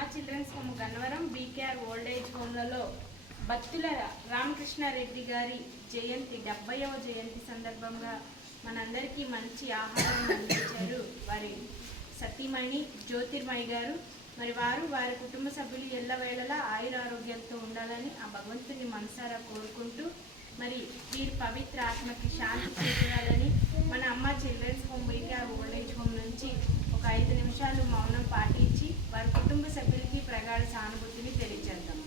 అమ్మా children's home Gannavaram BKR old age హోమ్లలో బత్తుల రామకృష్ణారెడ్డి గారి జయంతి 70వ జయంతి సందర్భంగా మనందరికీ మంచి ఆహారం అందించారు వారి సతీమణి జ్యోతిర్మయి గారు. మరి వారి కుటుంబ సభ్యులు ఎల్లవేళలా ఆయురారోగ్యాలతో ఉండాలని ఆ భగవంతుని మనసారా కోరుకుంటూ మరి వీరి పవిత్ర ఆత్మకి శాంతి చేకూరాలని మన అమ్మ children's home BKR old age home నుంచి ఒక 5 నిమిషాలు మౌనం పాటించి వారి కుటుంబ సభ్యులకి ప్రగాఢ సానుభూతిని తెలియజేద్దాం.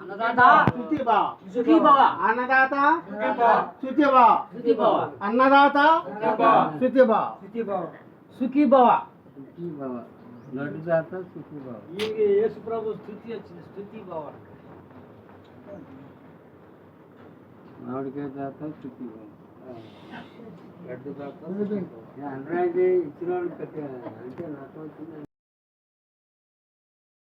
अन्नदाता सुखी भव अन्नदाता सुखी भव अन्नदाता सुखी भव सुखी भव लड्डूदाता सुखी भव ये యేసు ప్రభు స్తుతి భవ మామిడికాయ సుఖీ భవ లడ్డూదాత అంటే ఇచ్చిన అంటే నాకు